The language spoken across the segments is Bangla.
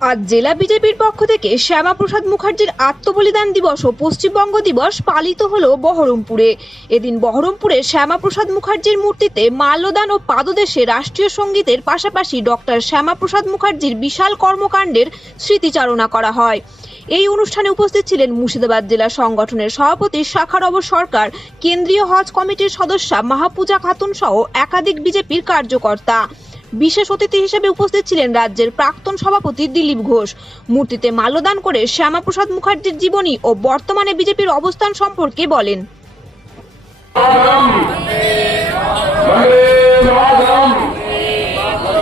আজ জেলা বিজেপির পক্ষ থেকে শ্যামাপ্রসাদ মুখার্জির আত্মবলিদান দিবস ও পশ্চিমবঙ্গ দিবস পালিত হল বহরমপুরে। এদিন বহরমপুরে শ্যামাপ্রসাদ মুখার্জির মূর্তিতে মাল্যদান ও পাদদেশে রাষ্ট্রীয় সঙ্গীতের পাশাপাশি ডক্টর শ্যামাপ্রসাদ মুখার্জির বিশাল কর্মকাণ্ডের স্মৃতিচারণা করা হয়। এই অনুষ্ঠানে উপস্থিত ছিলেন মুর্শিদাবাদ জেলা সংগঠনের সভাপতি শাখারব সরকার, কেন্দ্রীয় হজ কমিটির সদস্যা মাহপূজা খাতুন সহ একাধিক বিজেপির কার্যকর্তা। বিশেষ অতিথি হিসেবে উপস্থিত ছিলেন রাজ্যের প্রাক্তন সভাপতি দিলীপ ঘোষ। মূর্তিতে মাল্যদান করে শ্যামাপ্রসাদ মুখার্জির জীবনী ও বর্তমানে বিজেপির অবস্থান সম্পর্কে বলেন বন্দে মাতরম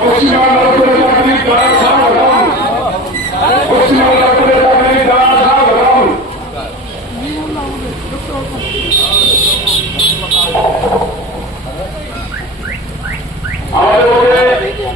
পশ্চিমবাংলা করে চাকরি দ্বারা স্বাগতম পশ্চিমবাংলা করে চাকরি দ্বারা স্বাগতম আমাদের মধ্যে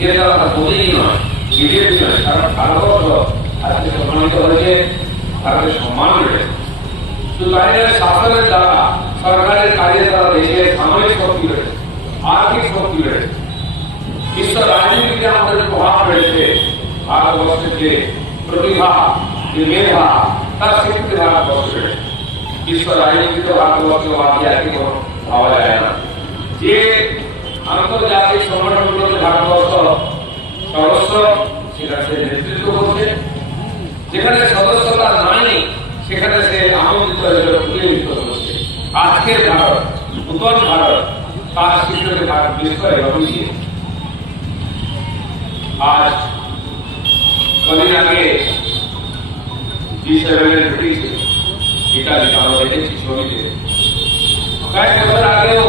দ্বারা তার মোদী নয় বিজেপি নয় সারা ভারতবর্ষ আজকে সম্মানিত হয়েছে, ভারতের সম্মান রয়েছে। শুধু শাসনের দ্বারা, সরকারের কাজের দ্বারা দেশের সামরিক শক্তি রয়েছে, আর্থিক শক্তি রয়েছে। বিশ্ব রাজনীতিতে আমাদের প্রভাব রয়েছে, ভারতবর্ষের যে প্রতিভা, যে মেধা, তার স্বীকৃতি ভারতবর্ষে রয়েছে। বিশ্ব রাজনীতিতে ভারতবর্ষকে বাকি আর কি ভাবা যায় না। যে আন্তর্জাতিক সংগঠনগুলোতে ভারতবর্ষ সদস্য সেটা সে নেতৃত্ব করছে। যেখানে সদস্যতা নাই, সেখানে সে তুলে নিতে হচ্ছে। আজকের ভারত, নূতন ভারত, তার স্বীকৃতি ভারত বিশ্ব এভাবেই দিয়েছে আজ কদিন আগে জি সেভেনের ব্রিটিশ ইটালি আমরা দেখেছি ছবিতে। কয়েক বছর আগেও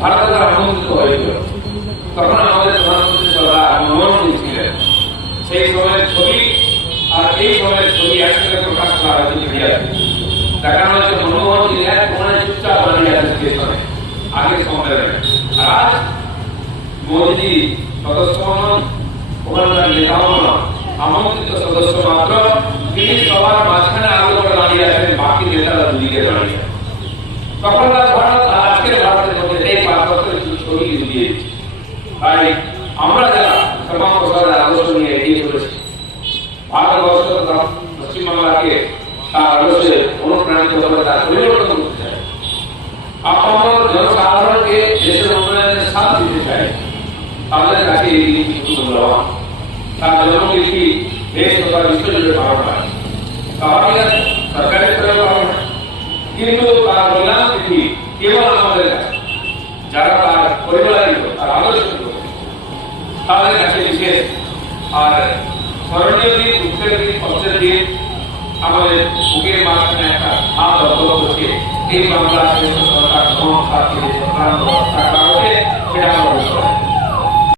ভারতের আনন্দিত হয়েছিল তখন আমাদের প্রধানমন্ত্রী সরকার মনমোহন সিং ছিলেন সেই সময়ের ছবি আর এই সময়ের ছবি একসঙ্গে প্রকাশ করা হয়েছে মিডিয়াতে দেখানো হয়েছে মনমোহন সিং এক কোনায় চুপচাপ দাঁড়িয়ে আছে স্টেশনে আগের সম্মেলনে। আর আজ মোদী সদস্য হন ওখানকার নেতাও নন আমন্ত্রিত সদস্য মাত্র, তিনি সবার মাঝখানে আলো করে দাঁড়িয়ে আছেন, বাকি নেতারা দুদিকে দাঁড়িয়ে আছেন। তখনকার ভারত আজকের ভারতের মধ্যে এই পার্থক্যের ছবি দিয়ে তাই আমরা যারা শ্যামা প্রসাদের আদর্শ নিয়ে এগিয়ে চলেছি ভারতবর্ষ তথা পশ্চিমবাংলাকে তার আদর্শে অনুপ্রাণিত করে তার পরিবর্তন করতে চাই আপনার জনসাধারণকে দেশের উন্নয়নের সাথ দিতে চাই তাদের কাছে এই জিনিস কিন্তু মূল্যবান তার জন্মতিথি দেশ তথা বিশ্ব জুড়ে পালন হয় স্বাভাবিক আছে সরকারের স্তরে পালন হয় কিন্তু তার কল্যাণ তিথি কেবল আমাদের কাছে যারা তার পরিবারিত তার আদর্শ তাদের কাছে বিশেষ আর স্মরণীয় দিন দুঃখের দিন কষ্টের দিন আমাদের বুকের মাঝখানে একটা হাত অবগত হচ্ছে এই বাংলা শ্রেষ্ঠ সরকার সংস্থা থেকে সরকার ব্যবস্থা করা হচ্ছে সেটা আমরা বুঝতে পারি